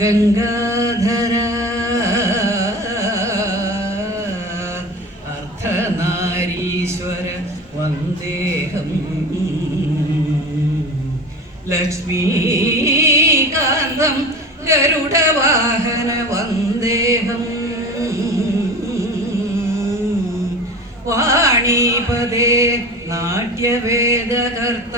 ഗംഗാധര അർദ്ധനാരീശ്വര വന്ദേഹം ലക്ഷ്മീകാന്തം ഗരുഡവാഹന വന്ദേഹം വാണീപദേ നാട്യവേദകർത്ത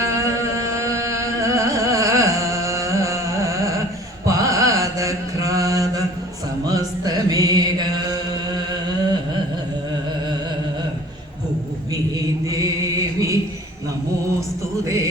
പാദഘ്രാത സമസ്തമേക ഭൂമി ദേവി നമോസ്തുതേ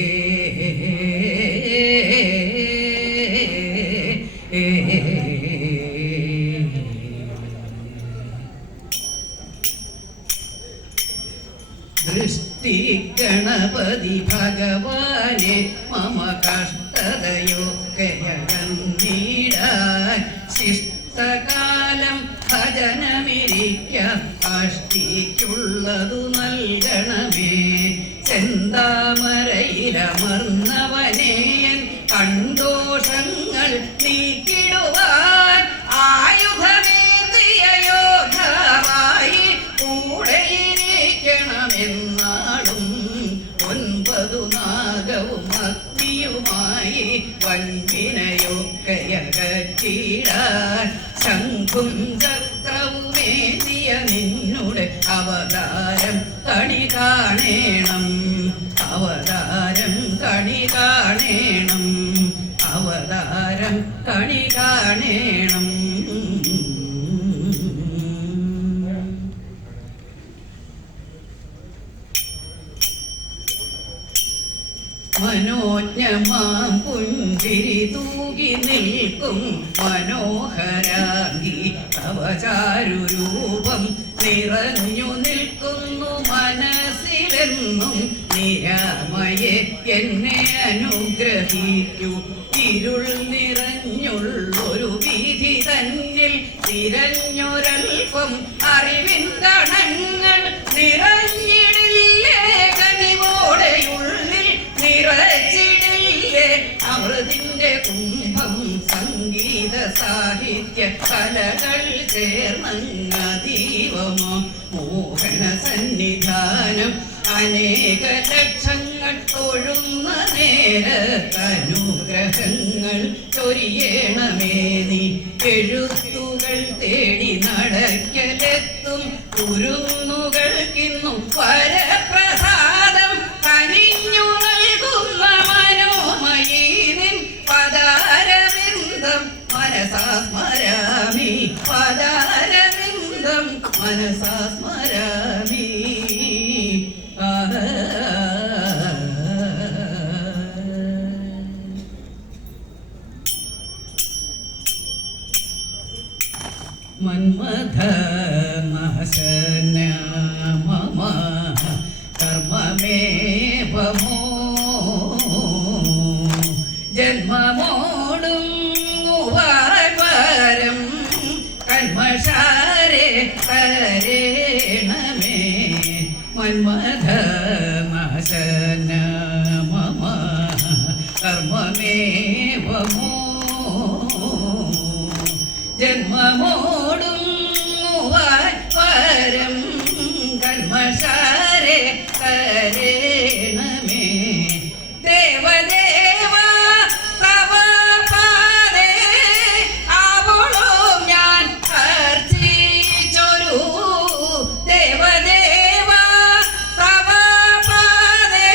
ദൃഷ്ടി ഗണപതി ഭഗവാനെ മമ കഷ്ടതയൊക്കെയകന്നീടാൻ ശിഷ്ടകാലം ഭജനമിരിക്കാം അഷ്ടിക്കുള്ളതു നൽകണമേ ചെന്താമരയിലമർന്നവനേയൻ കണ്ടോഷങ്ങൾ നീക്കിടുവാൻ ആയുധമേന്തിയ യോദ്ധാവായി കൂടെയിരിക്കണമെന്നാളും 9 നാഗവും അഗ്നിയുമായി വൻവിനയൊക്കെയകറ്റിടാൻ ശംഖും ചക്രവുമേന്തിയ നിന്നുടെ അവതാരം കണി കാണേണം അവതാരം കണി കാണേണം അവതാരം കണി കാണേണം മനോജ്ഞമാം പുഞ്ചിരി തൂകി നിൽക്കും മനോഹരാംഗി തവചാരുരൂപം നിറഞ്ഞു നിൽക്കുന്നു മനസ്സിലെന്നും നിരാമയെ എന്നെ അനുഗ്രഹിക്കൂ ഇരുൾ നിറഞ്ഞുള്ളൊരു വീഥി തന്നിൽ തിരഞ്ഞൊരൽപ്പം അറിവിൻ കണങ്ങൾ നിറഞ്ഞിടില്ലേ കനിവോടെയുള്ളിൽ നിറച്ചിടില്ലേ അമൃതിന്റെ കുംഭം സംഗീത സാഹിത്യ കലകൾ ചേർന്നങ്ങതീവമോ മോഹന സന്നിധാനം അനേക ലക്ഷങ്ങൾ തൊഴുന്ന നേരത്തനുഗ്രഹങ്ങൾ ചൊരിയണമേ നീ എഴുത്തുകൾ തേടി നടക്കലെത്തും കുരുന്നുകൾക്കിന്നും പരപ്രസാദം കനിഞ്ഞു നൽകുന്ന മനോമയീ നിൻ പദാരവിന്ദം മനസാ സ്മരാമി പദാരവിന്ദം മനസാ സ്മരാമി മന്മഥ നാശന മമ കർമ്മമേവമോ ജന്മമോടും വാരം കന്മഷാരെ കരേണമേ മന്മഥ നാശന മമ കർമ്മമേവമോ ജന്മമോടും വാരം കന്മഷാരെ കരേണമേ ദേവദേവ തവ പാദേ ആവോളോ ഞാൻ അർച്ചിച്ചൊരു ദേവദേവ തവ പാദേ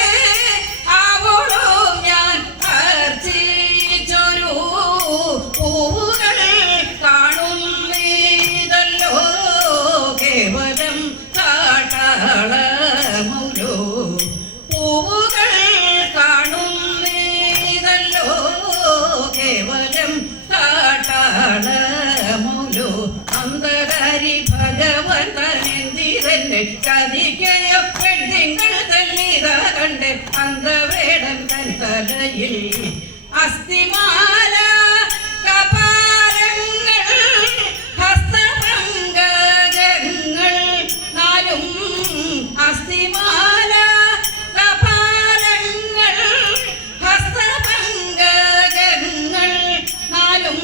ആവോളോ ഞാൻ അർച്ചിച്ചൊരു പൂവുകൾ കാണുന്നീതല്ലോ കേവലം കാട്ടാളമൗലോ പൂവുകൾ കാണുന്നീതല്ലോ കേവലം കാട്ടാളമൗലോ അന്ധകാരി ഭഗവൻ തന്നെന്തിതന്നെ ചതിക്കയോ പെൺതിങ്കൾ തല്ലിത കണ്ട് അന്ധവേടൻ തൻ തലയിൽ അസ്ഥിമാല കപാലങ്ങൾ ഹസ്തഭംഗങ്ങൾ നാലും അസ്ഥിമാല കപാലങ്ങൾ ഹസ്തഭംഗങ്ങൾ നാലും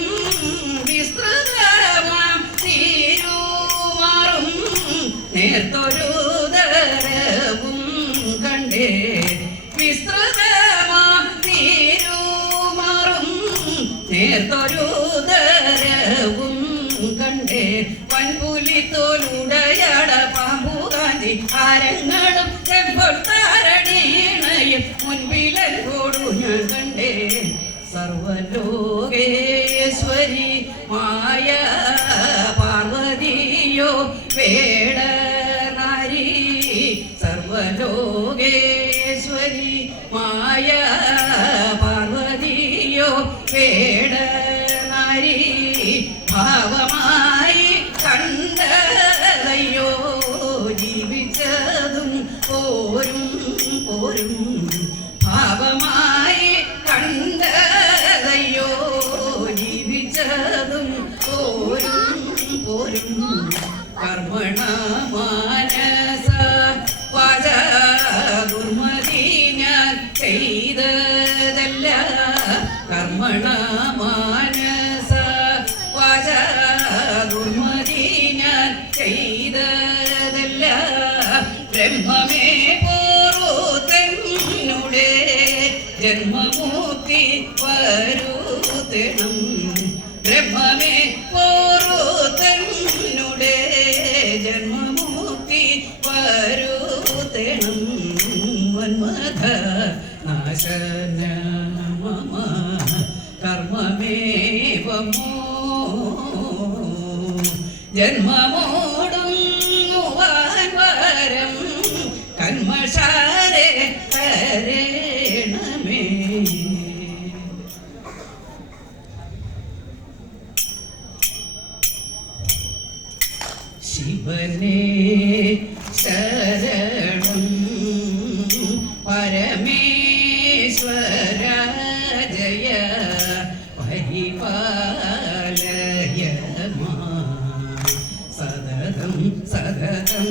നേർത്തൊരു ദരവും കണ്ടേ വൻപുലിത്തോലുടയാട പാമ്പുകാന്തി ആരങ്ങളും ചെമ്പൊട്ടാരടിയണയും മുൻപിലോടു ഞാൻ കണ്ടേ സർവലോകേശ്വരി മായ പാർവതിയോ വേട നാരി സർവലോകേശ്വരി മായ പാർവതിയോ വേട നാരി ഭാവമായി കണ്ടതയ്യോ ജീവിച്ചതും പോരും പോരും ഭാവമായി കണ്ടതയ്യോ ജീവിച്ചതും പോരും പോരും കർമ്മണ മാനസ വാച ദുർമതി ഞാൻ ചെയ്തതല്ല കർമ്മണ മാനസ വാച ദുർമതി ഞാൻ ചെയ്തതല്ല ബ്രഹ്മമേ പോറുത്തന്നുടെ ജന്മമുക്തി വരുത്തണം ബ്രഹ്മമേ പോറുത്തന്നുടെ ജന്മമുക്തി വരുത്തണം വന്മഥ നാശന മമ കർമ്മമേവമോ ജന്മമോടുങ്ങുവാൻ വരം കന്മഷാരെ കരേണമേ ശിവനേ ശരണം പരമേശ്വര ജയ പരിപാലയ സതതം സതതം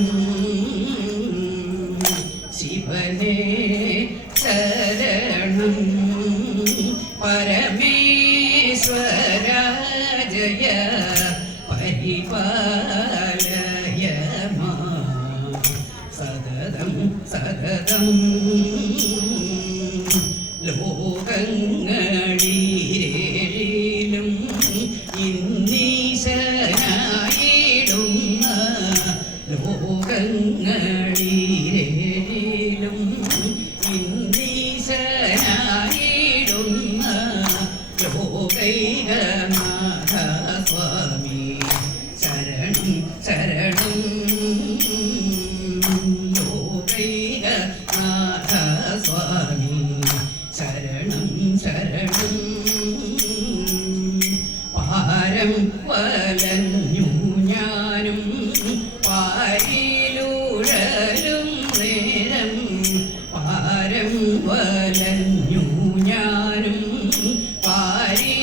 ശിവനേ ശരണം പരമേശ്വര ജയ പരിപാലയ സതതം സതതം ലോകങ്ങളിലും ഇന്നീശനായിടുന്ന ലോകങ്ങളിലും ഇന്നീശനായിടുന്ന ലോകൈകനാഥ സ്വാമി ശരണം ശരണം ലോകൈകനാഥ സ്വാമി ശരണം ശരണം പാരം വലഞ്ഞു ഞാനും പാരിലുഴലും നേരം പാരം വലഞ്ഞു ഞാനും പാരിലുഴലും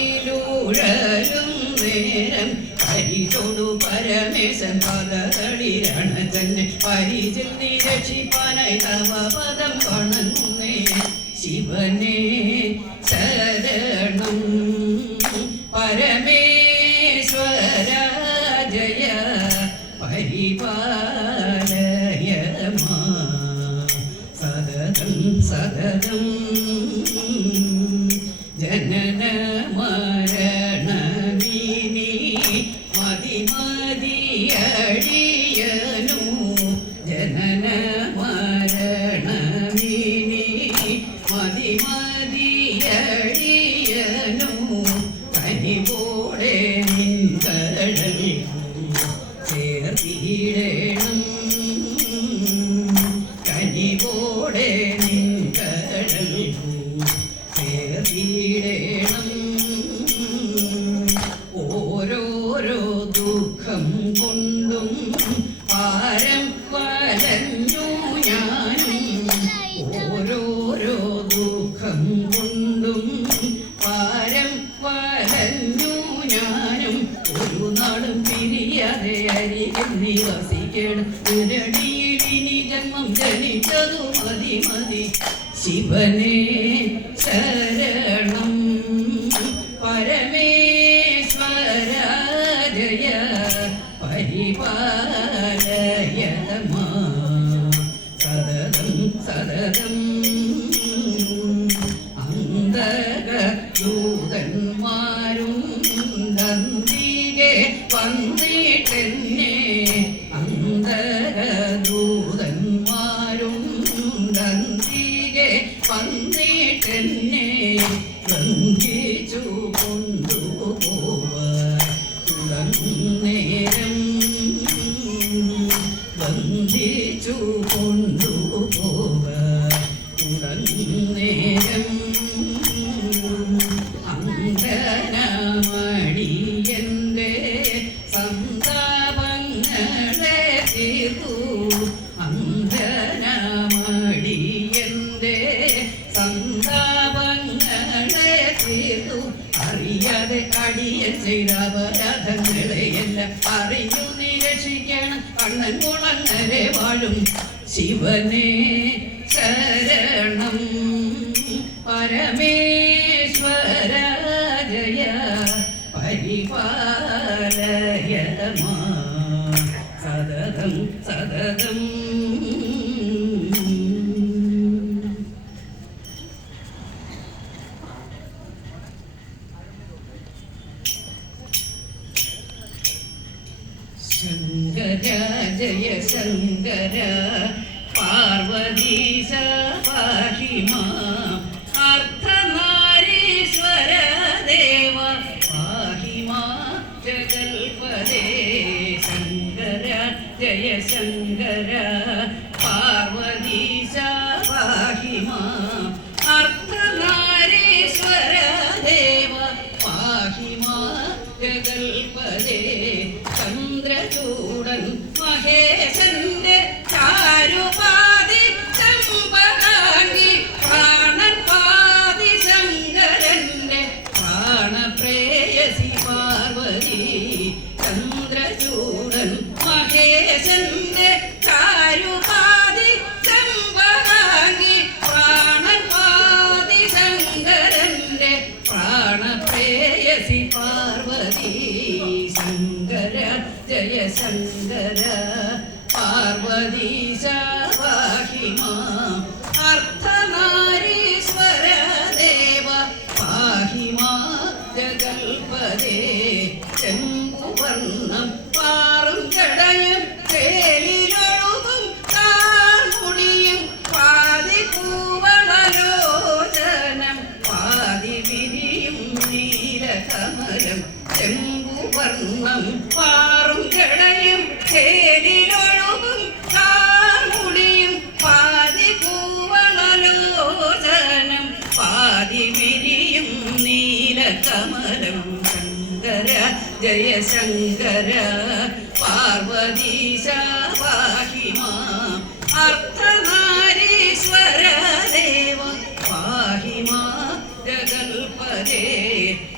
നേരം പരിചൊടു പരമേശൻ പദതളിരണ തന്നെ പരിചിൽ നിരക്ഷിപ്പാനായി തവ പദം വണങ്ങുന്നേ ശിവനേ ശരണം പരമേശ്വര ജയ പരിപാലയ സതതം സതതം ജനന മരണമിനി മതിമതിയടിയനു ജനന മരണമിനി മതിമതിയടിയനു കനിവോടെ നിൻകടൽ ചേർത്തിടണം കനിവോടെ നിൻകടൽ ചേർത്തിടണം ഓരോരോ ദുഃഖം കൊണ്ടും പാരം വലഞ്ഞു ഞാനും ഓരോരോ ദുഃഖം കൊണ്ടും പാരം വലഞ്ഞു ഞാനും ഒരു നാളും പിരിയാതെ അരികിൽ നിവസിക്കണം ഇരടിയിലിനി ജന്മം ജനിച്ചതു മതി മതി ശിവനേ ശരണം പരമേശ്വര ജയ പരിപാലയ സതതം സതതം അന്തക ദൂതന്മാരും വന്നിട്ടെന്നെ അന്തരദൂതന്മാരുണ്ടന്തികെ വന്നിട്ടെന്നെ ബന്ധിച്ചു കൊണ്ടുപോവാൻ നേരം ബന്ധിച്ചു കൊണ്ടുപോവാൻ നേരം അന്തരമടിയന്റെ സന്താപങ്ങളെ തീർത്തു അന്തരമടിയന്റെ സന്താപങ്ങളെ തീർത്തു അറിയാതെ അടിയൻ ചെയ്ത അപരാധങ്ങളെയെല്ലാം അറിഞ്ഞു നിരക്ഷിക്കണം കണ്ണൻ കുളങ്ങരെ വാഴും ശിവനെ ശരണം പരമേശ്വര ജയ പരിപാലയ മാം സതതം സതതം. ശങ്കര ജയ ശങ്കര പാർവതീശ പാഹി മാം അർദ്ധനാരീശ്വര ദേവ പാഹി മാം ജഗൽപദേ. ശങ്കര ജയ ശങ്കര പാർവതീശ പാഹി മാം അർദ്ധനാരീശ്വര ദേവ പാഹി മാം ജഗൽപദേ. ചന്ദ്രചൂടൻ മഹേശന്റെ ചാരുപാതി ചമ്പകാംഗി പ്രാണൻ പാതി ശങ്കരന്റെ പ്രാണപ്രേയസി പാർവതി. ചന്ദ്രചൂടൻ മഹേശന്റെ ചാരുപാതി ചമ്പകാംഗി പ്രാണൻ പാതി ശങ്കരന്റെ പ്രാണപ്രേയസി പാർവതി. ശങ്കര ജയ ശങ്കര പാർവതീശ പാഹി മാം അർദ്ധനാരീശ്വര ദേവ പാഹി മാം ജഗൽപദേ. ചെമ്പുവർണ്ണം പാറും കടയും ചേലിലൊഴുകും കാർമുടിയും പാതി കൂവളലോചനം പാതി വിരിയും നീലകമലം. ചെമ്പുവർണ്ണം പാറും കടയും ചേലിലൊഴുകും കാർമുടിയും പാതി കൂവളലോചനം പാതി വിരിയും നീലകമലം. ശങ്കര ജയ ശങ്കര പാർവതീശ പാഹി മാം അർദ്ധനാരീശ്വര ദേവ പാഹി മാം ജഗൽപദേ.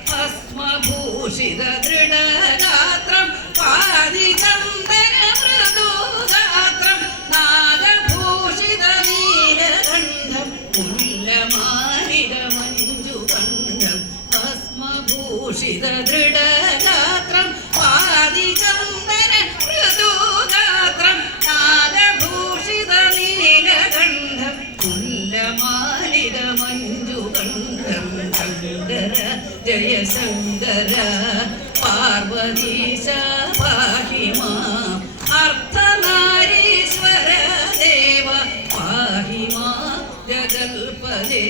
ഭസ്മഭൂഷിത ദൃഢഗാത്രം പാതി ചന്ദന മൃദുഗാത്രം നാഗഭൂഷിത നീലകണ്ഠം മുല്ലമാലിക മഞ്ജുകണ്ഠം. ഭസ്മഭൂഷിത ദൃഢഗാത്രം പാതി ചന്ദന മൃദുഗാത്രം നാഗഭൂഷിത നീലകണ്ഠം മുല്ലമാലിക മഞ്ജുകണ്ഠം. ശങ്കര ജയ ശങ്കര പാർവതീശ പാഹി മാം അർദ്ധനാരീശ്വര ദേവ പാഹി മാം ജഗൽപദേ.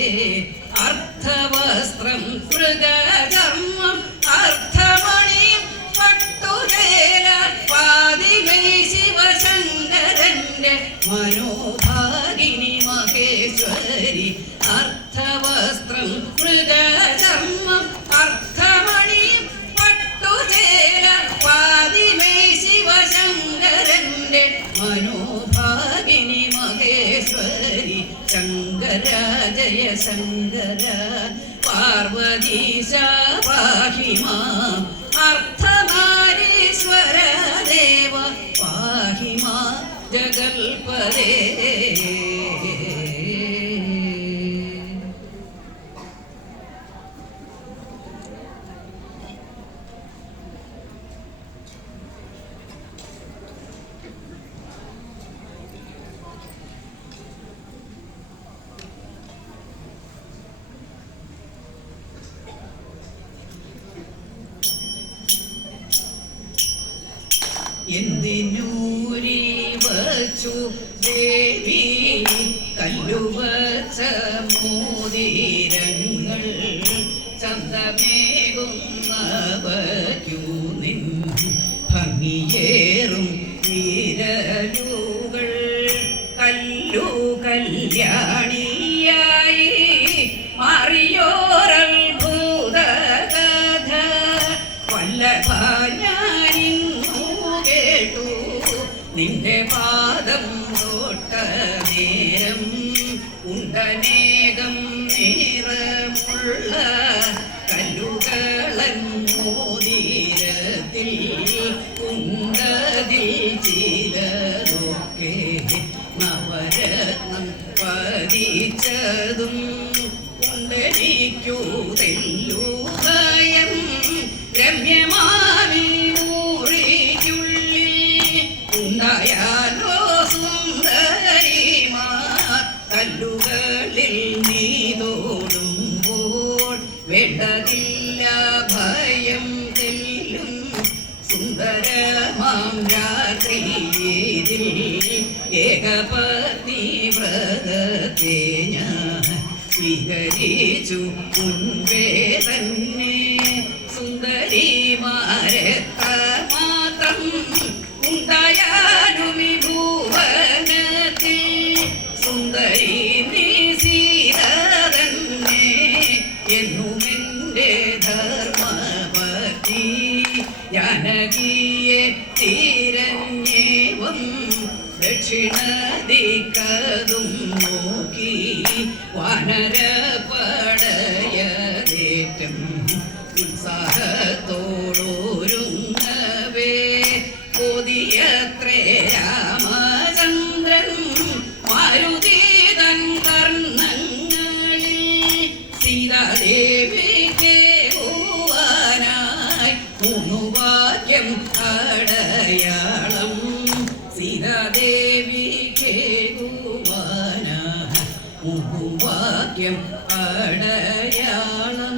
അർദ്ധവസ്ത്രം മൃഗചർമ്മം അർദ്ധമണിയും പട്ടുചേല പാതിമൈ ശിവശങ്കരന്റെ മനോഭാഗിനി മഹേശ്വരി. അർദ്ധവസ്ത്രം മൃഗചർമ്മം അർദ്ധമണിയും പട്ടുചേല പാതിമൈ ശിവശങ്കരന്റെ മനോഭാഗിനി മഹേശ്വരി. ശങ്കര ജയ ശങ്കര പാർവതീശ പാഹി മാം അർദ്ധനാരീശ്വര ദേവ പാഹി മാം ജഗൽപദേ. എന്തിനൂരി വച്ചു ദേവി കല്ലുവച്ച മോതിരങ്ങൾ ചന്തമേകുന്നവയ്ക്കു നിൻ ഭംഗിയേറും വിരലുകൾ കല്ലു കല്യാണിയായി മാറിയോരത്ഭുത കഥ വല്ലഭ ഞാനിന്നു കേട്ടു നിന്റെ പാദം തൊട്ട നേരം ഉണ്ടനേകം നിറമുള്ള കല്ലുകളൻ മോതിരത്തിൽ ഉണ്ടതിൽ ചിലതൊക്കെ നവരത്നം പതിച്ചതും ഉണ്ടെനിക്കു തെല്ലു ഭയം രമ്യമാവി മുറിക്കുള്ളിൽ ഉണ്ടായാലോ സുന്ദരിമാ കല്ലുകളിൽ നീ തോടുമ്പോൾ വേണ്ടതില്ല ഭയം തെല്ലും സുന്ദരമാം രാത്രിയേതിൽ ഏകപത്നി വ്രതത്തെ ഞാൻ സ്വീകരിച്ചു മുൻപേ തന്നെ സുന്ദരിമാരെത്ര മാത്രം ഉണ്ടായാലും ഈ ഭുവനത്തിൽ സുന്ദരി നീ സീത തന്നെ എന്നുമെൻ്റെ ധർമ്മപതി ജാനകിയെ തിരഞ്ഞേവം ദക്ഷിണദിക്കതും നോക്കി വാനരപടയതേറ്റം ഉത്സാഹത്തോടൊരുങ്ങവേ കൊതിയത്രേ രാമചന്ദ്രൻ മാരുതീതൻ കർണങ്ങളിൽ സീതാദേവിക്ക് പോവാനായി മൂന്നുവാക്യം അടയാളം സീതാദേവിക്ക് പോവാനായി മൂന്നുവാക്യം അടയാളം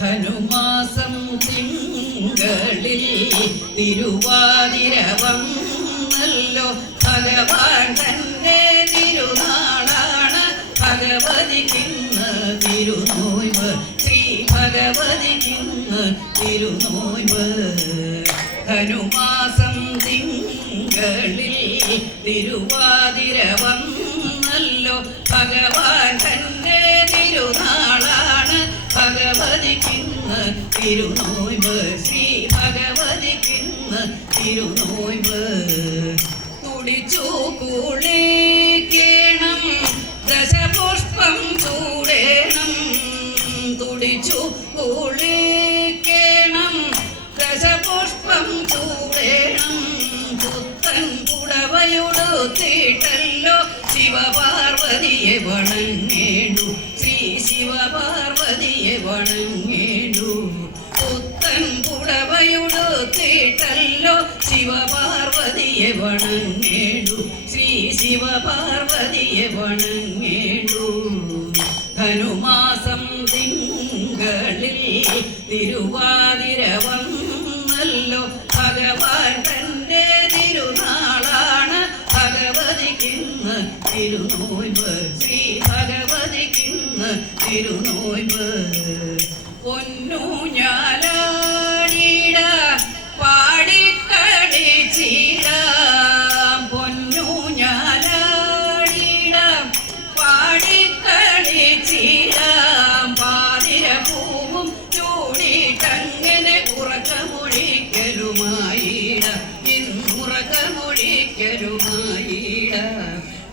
ധനുമാസം തിങ്കളിൽ തിരുവാതിര വന്നല്ലോ ഭഗവാൻ തന്റെ തിരുനാളാണ് ഭഗവതിക്കിന്ന് തിരുനോയ്വ് ശ്രീ ഭഗവതിക്കിന്ന് തിരുനോയ്വ് ധനുമാസം തിങ്കളിൽ തിരുവാതിര വന്നല്ലോ ഭഗവാൻ തന്റെ തിരുനാളാണ് ഭഗവതിക്കിന്ന് തിരുനോയ്വ് ശ്രീ ഭഗവതിക്കിന്ന് തിരുനോയ്വ് തുടിച്ചു കുളിക്കണം ദശപുഷ്പം ചൂടേണം തുടിച്ചു കുളിക്കണം ദശപുഷ്പം ചൂടേണം പുത്തൻ പുടവയുടുത്തിട്ടല്ലോ ശിവപാർവതിയെ വണങ്ങേണ്ടു ശ്രീ ശിവപാർവതിയെ വണങ്ങേണ്ടു പുത്തൻ പുടവയുടുത്തിട്ടല്ലോ ശിവപാർവതിയെ വണങ്ങേണ്ടു ശ്രീ ശിവപാർവതിയെ വണങ്ങേണ്ടു ധനുമാസം തിങ്കളിൽ തിരുവാതിര വന്നല്ലോ ഭഗവാൻ തന്റെ തിരുനാളാണ് ഭഗവതിക്കിന്ന് തിരുനോയ്വ് ശ്രീ ഭഗവതിക്കിന്ന് തിരുനോയ്വ് പൊന്നൂഞ്ഞാലാടിട പാടിക്കളിച്ചിടാം പൊന്നൂഞ്ഞാലാടിട പാടിക്കളിച്ചിടാം പാതിരപ്പൂവും ചൂടിട്ടങ്ങനെ ഉറക്കമൊഴിക്കലുമായിട ഇന്നുറക്കമൊഴിക്കലുമായിട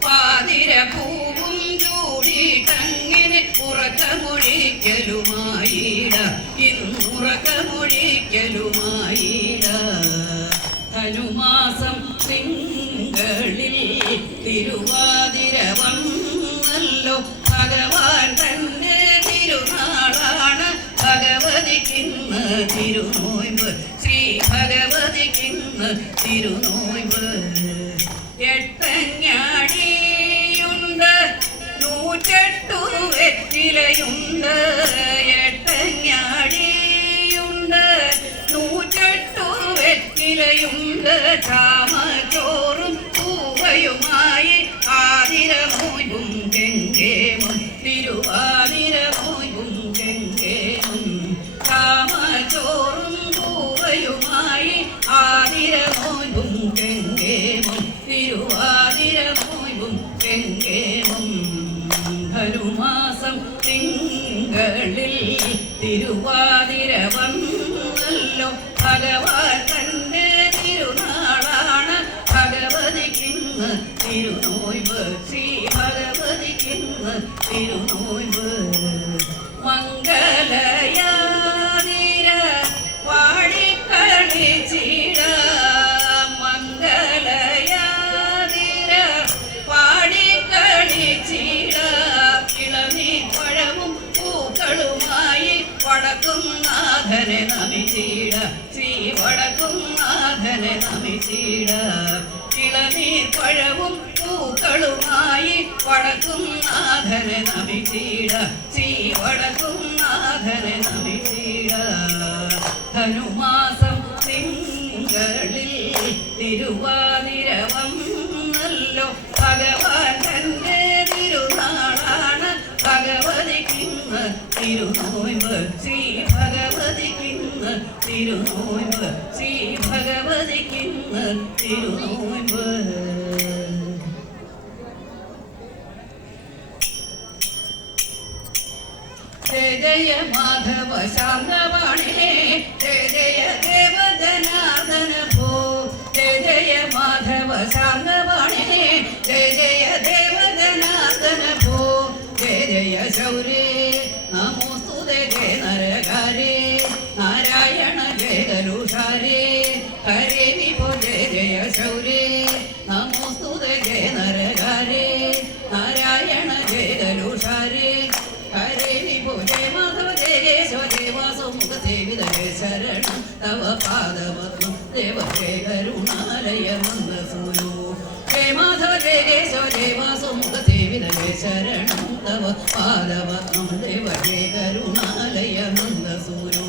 പാതിരപ്പൂവും ചൂടിട്ടങ്ങനെ ഉറക്കമൊഴിക്കലുമായിട ഇന്നുറക്കമൊഴിക്കലുമായിട ധനുമാസം തിങ്കളിൽ തിരുവാതിര വന്നല്ലോ ഭഗവാൻ തന്റെ തിരുനാളാണ് ഭഗവതിക്കിന്ന് തിരുനോയ്വ് ശ്രീ ഭഗവതിക്കിന്ന് തിരുനോയ്വ് എട്ടഞ്ഞാടിയുണ്ട് 108 വെറ്റില വെറ്റിലയുണ്ട് എട്ടങ്ങാടിയുണ്ട് 108 വെറ്റിലയുണ്ട് ചാമച്ചോറും പൂവയുമായി ആതിര നോയ്പും കെങ്കേമം തിരുവാതിര നോയ്പും കെങ്കേമം ചാമച്ചോറും പൂവയുമായി ആതിര നോയ്പും കെങ്കേമം തിരുവാതിര നോയ്പും കെങ്കേമം ധനുമാസം തിങ്കളിൽ തിരുവാതിര വന്നല്ലോ ഭഗവാൻ തന്റെ തിരുനാളാണ് ഭഗവതിക്കിന്ന് തിരുനോയ്വ് ശ്രീ ഭഗവതിക്കിന്ന് തിരുനോയ്വ് മംഗലയാതിര വാടിക്കളിച്ചിട മംഗലയാതിര വാടിക്കളിച്ചിട ഇളനീർപ്പഴവും പൂക്കളുമായി വടക്കും നാഥനെ നമിച്ചിട ശ്രീ വടക്കും നാഥനെ നമിച്ചിട ഇളനീർപ്പഴവും പൂക്കളുമായി വടക്കും നാഥനെ നമിച്ചിട ശ്രീ വടക്കും നാഥനെ നമിച്ചിട ധനുമാസം തിങ്കളിൽ തിരുവാതിര വന്നല്ലോ ഭഗവാൻ തന്റെ തിരുനാളാണ് ഭഗവതിക്കിന്ന് തിരുനോയ്വ് ശ്രീ ഭഗവതിക്കിന്ന് തിരുനോയ്വ് ശ്രീ ഭഗവതിക്കിന്ന് തിരുനോയ്വ് ജയ ജയ മാധവ ശാന്തവാണേ ജയ ജയ ദേവജനാർദ്ദന ഭോ ജയ ജയ മാധവ ശാന്തവാണേ ജയ ജയ ദേവജനാർദ്ദന ഭോ ജയ ജയ ശൗരേ നമോസ്തുതേ ജയ നരകാരേ നാരായണ ജയ ഗരുഷാരേ ഹരേ വിഭോ ജയ ജയ ശൗരേ നമോസ്തുതേ ജയ നരകാരേ നാരായണ ജയ ഗരുഷാരേ ഹരേ വിഭോ ജയ മാധവ ജയ കേശവ ദേവാസുമുഖ സേവിത ജയ ശരണം തവ പാദപത്മം ദേവ ജയ കരുണാലയ മന്ദസൂനോ ജയ മാധവ ജയ കേശവ ദേവാസുമുഖ സേവിത ജയ ശരണം തവ പാദപത്മം ദേവ ജയ കരുണാലയ മന്ദസൂനോ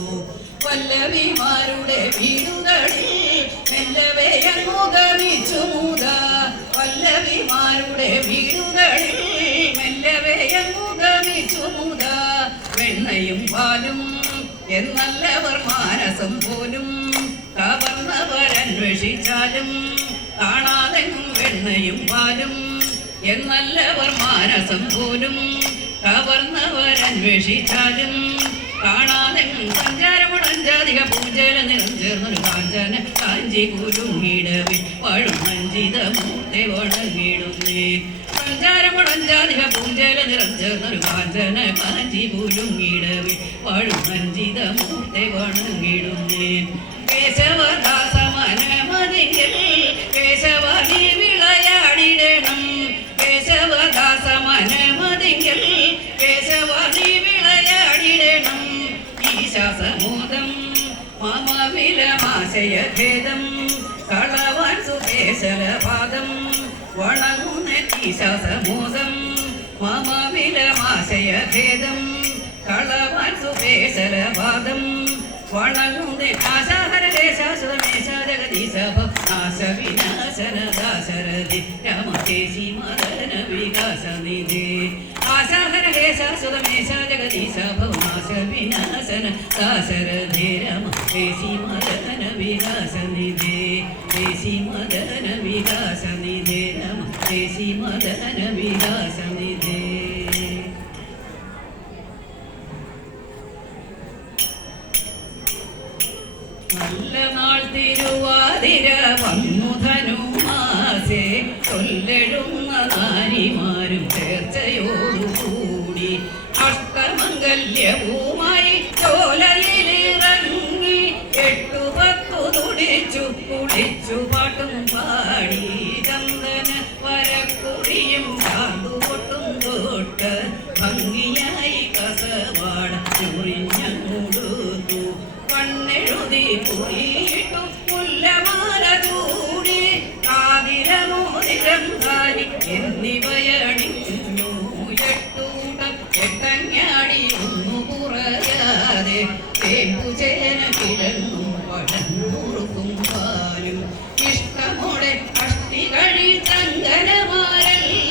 വല്ലവിമാരുടെ വീടുകളിൽ മെല്ലവേ അങ്ങുഗമിച്ചു മൂത വല്ലവിമാരുടെ വീടുകളിൽ മെല്ലവേ അങ്ങുഗമിച്ചു മൂത വെണ്ണയും പാലും എന്നല്ലവർ മാനസം പോലും കവർന്നവരന്വേഷിച്ചാലും കാണാതെങ്ങും വെണ്ണയും പാലും എന്നല്ലവർ മാനസം പോലും കവർന്നവരന്വേഷിച്ചാലും കാണാതെങ്ങും സഞ്ചാരമുടഞ്ചാധിക പൂജല നിറം ചേർന്നൊരു കാഞ്ചന കാഞ്ചി കുലുങ്ങിടവേ വാഴും മഞ്ചിത മൂർത്തി വണങ്ങിടുന്നേ സഞ്ചാരമുടഞ്ചാധിക പൂജല നിറം ചേർന്നൊരു കാഞ്ചന കാഞ്ചി കുലുങ്ങിടവേ വാഴും മഞ്ചിത മൂർത്തി വണങ്ങിടുന്നേ കേശവദാസ മനമതിങ്കിൽ കേശവനി വിളയാടിടണം കേശവദാസ മനമതിങ്കിൽ കേശവനി വിളയാടിടണം ഈശാസമോദം മമ വിലമാശയഭേദം കളവാൻ സുകേശലപാദം വണങ്ങുന്ന ഈശാസമോദം മമ വിലമാശയഭേദം കളവാൻ സുകേശലപാദം വണങ്ങുന്ന ആശാഹര ദേശാശ്വതമേശ ജഗദീശ ഭക്നാശ വിനാശന ദാശരഥി രാമദേശി മദന വികാസ നിധി ആശാഹര ദേശാശ്വതമേശ ജഗദീശ ഭക്നാശ വിനാശന ദാശരഥി രാമദേശി മദന വികാസ നിധി ദേശി മദന വികാസ നിധി രാമദേശി മദന വികാസ നിധി നല്ല നാൾ തിരുവാതിര വന്നു ധനുമാസേ കൊല്ലെടുന്ന നാരിമാരും ചേർച്ചയോടുകൂടി അഷ്ടമംഗല്യവുമായി ചോലയിലിറങ്ങി 8-10 തുടിച്ചു കുളിച്ചു പാട്ടും പാടി ചന്ദന വരക്കുടിയും ചാന്തുപൊട്ടും തൊട്ട് ഭംഗിയായി കസവാട ചുറിഞ്ഞുടുത്തു കണ്ണെഴുതി കുറിയിട്ടു മുല്ലമാല ചൂടി കാതിരമോതിരം കാരി എന്നിവയണിഞ്ഞു 8 എട്ടങ്ങാടി ചങ്കരമാരെല്ലാം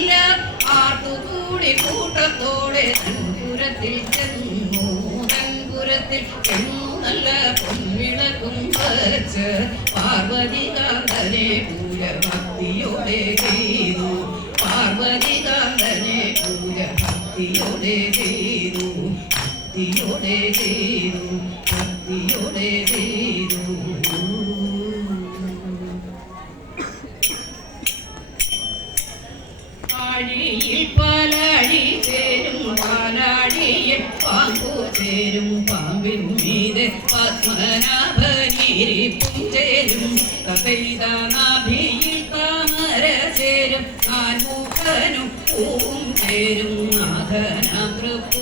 ആർത്തുകൂടി കൂട്ടത്തോടെ തൻപുരത്തിൽ ചെന്നു. തൻപുരത്തിൽ ചെന്നു നല്ല പൊൻവിളക്കും വച്ച് പാർവതികാന്തനെ പൂജ ഭക്തിയോടെ ചെയ്തു. പാർവതികാന്തനെ പൂജ ഭക്തിയോടെ ചെയ്തു. ഭക്തിയോടെ ചെയ്തു. ഭക്തിയോടെ ചെയ്തു. ആഴിയിൽ പാലാഴി ചേരും പാലാഴിയിൽ പാമ്പു ചേരും. പാമ്പിൻ മീതെ പത്മനാഭനിരിപ്പും ചേരും. കഥയിതാനാഭിയിൽ താമര ചേരും. നാൻമുഖനും പൂവും ചേരും. നാഥനാതൃപ്പൂണിത്തുറ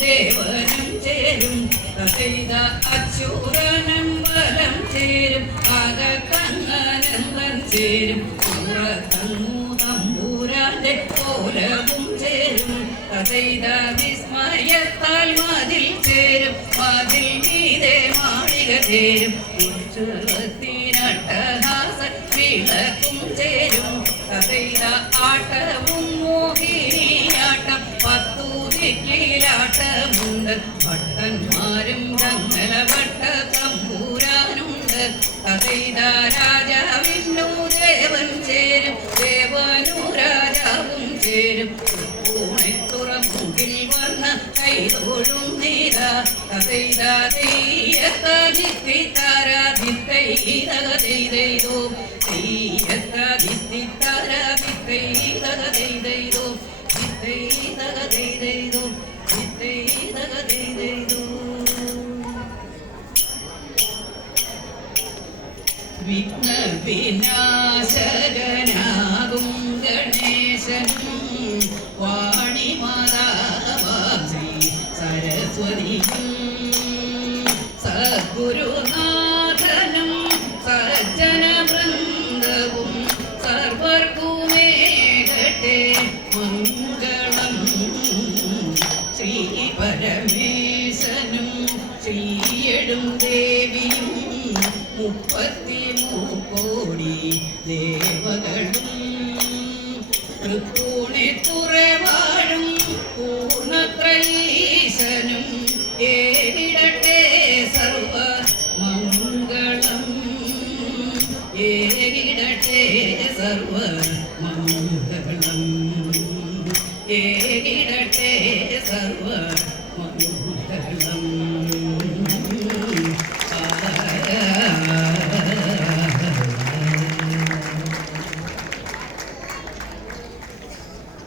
ദേവനും ചേരും. കഥയിത അച്യുതനും ബലം ചേരും. കാകക്കങ്ങനന്ദൻ ചേരും. തമ്പൂരാന്റെ കോലവും ചേരും. കഥയിത വിസ്മയത്താൽ മതിൽ ചേരും. മതിൽ മീതെ മാളിക ചേരും. ഉത്സവത്തിനട്ടഹാസ വിളക്കും ചേരും. കഥയിത ആട്ടവും മോഹിനിയാട്ടം 10 ദിക്കിലാട്ടമുണ്ട്. ഭട്ടന്മാരും ചങ്ങലഭട്ട തമ്പൂരാനുണ്ട്. കഥയിത രാജാവിന്നു ദേവൻ ചേരും. ദേവനു രാജാവും ചേരും. പൂണിത്തുറമുകിൽ വന്ന കൈതൊഴും നീത. കഥയിത തെയ്യത്താരാധിത്തൈതോ. തെയ്യത്താരാധിത്തൈതോ. വിഘ്ന വിനാശകനാകും ഗണേശനും വാണിമാതാവാസി സരസ്വതിയും സദ്ഗുരുനാഥനും സജ്ജന വൃന്ദവും സർവർക്കുമേകട്ടെ മംഗളം. ശ്രീ പരമേശനും ശ്രീയടും ദേവിയും 33 കോടി ദേവകളും തൃപ്പൂണിത്തുറവാഴും പൂർണ്ണത്രയീശനും ഏകിടട്ടെ സർവ മംഗളം. ഏകിടട്ടെ സർവ മംഗളം. ഏകിടട്ടെ സർവ മംഗളം.